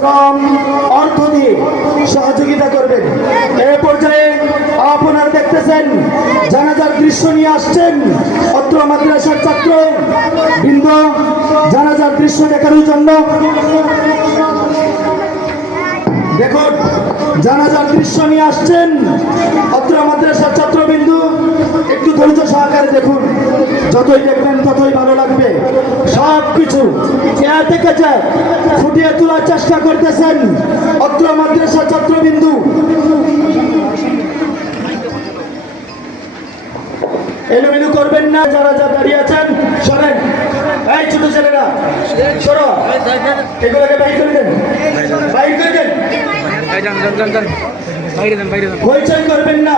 শ্রম অর্থ দিয়ে সহযোগিতা করবেন। এই পর্যায়ে আপনারা দেখতেছেন জানাজার দৃশ্য নিয়ে আসছেন অত্র মাদ্রাসার ছাত্র বৃন্দ জানাজার দৃশ্য দেখানোর জন্য। দেখুন জানাজার দৃশ্য নিয়ে আসছেন অত্র মাদ্রাসার ছাত্রবিন্দু, একটু ধৈর্য সহকারে দেখুন, যতই দেখবেন ততই ভালো লাগবে। সবকিছু থেকে ফুটিয়ে তোলার চেষ্টা করতেছেন অত্র মাদ্রাসার ছাত্রবিন্দু। এলোমেলো করবেন না, যারা যা দাঁড়িয়ে আছেন সরেন। এই ছোট ছেলেরা সরো, এগুলোকে বাইর করে দেন, বাইর করে দেন, হইচই করবেন না।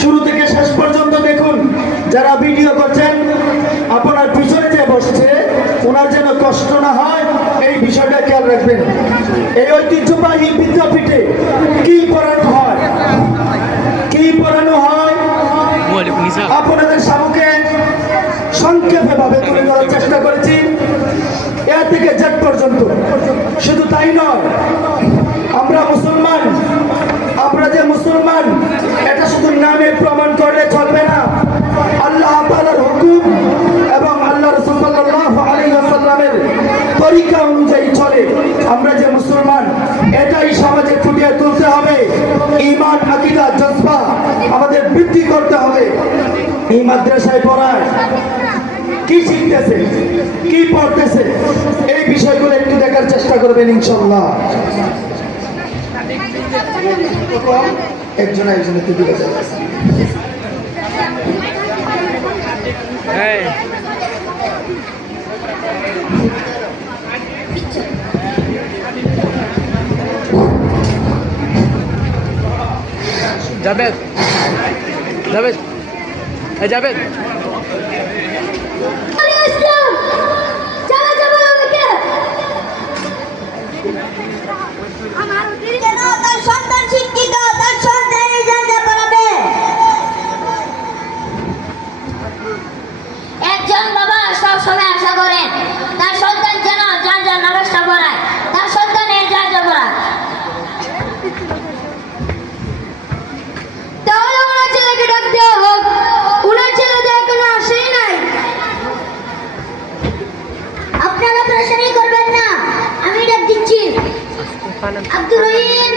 শুরু থেকে শেষ পর্যন্ত দেখুন। যারা ভিডিও করছেন আপনার পিছনে যে বসছে ওনার যেন কষ্ট না হয় এই বিষয়টা খেয়াল রাখবেন। এই ঐতিহ্যবাহী বিদ্যাপীঠে কি পড়ানো হয়, কি পড়ানো হয় আপনাদের সামনে সংক্ষেপে ভাবে তুলে ধরার চেষ্টা করেছি এ থেকে জেড পর্যন্ত। শুধু তাই নয়, আমরা মুসলমান, আমরা যে মুসলমান এটা শুধু নামে প্রমাণ করলে চলবে না। আল্লাহ তাআলার হুকুম এবং আল্লাহ রাসূল সাল্লাল্লাহু আলাইহি ওয়াসাল্লামের তরিকা অনুযায়ী চলে আমরা যে মুসলমান, এটাই সমাজে ফুটিয়ে তুলতে হবে। ঈমান, আকীদা, জজবা আমাদের বৃদ্ধি করতে হবে। এই মাদ্রাসায় পড়ায় কি শিখতেছে, কি পড়তেছে, এই বিষয়গুলো একটু দেখার চেষ্টা করবেন ইনশাআল্লাহ। একজন একজনের দিকে জাবেদ, জাবেদ, এই জাবেদ একজন বাবা সবসময় আশা করেন তার সন্তান যেন যার যার নামাজটা পড়ায়, তার সন্তানের যার যা পড়ায়। তাহলে ওনার ছেলেকে ডাক দেওয়া হোক, ওনার ছেলে তো এখনো আসেই নাই। আপনারা প্রেশারি করবেন না, আমি ডাক দিচ্ছি। আব্দুর রহিম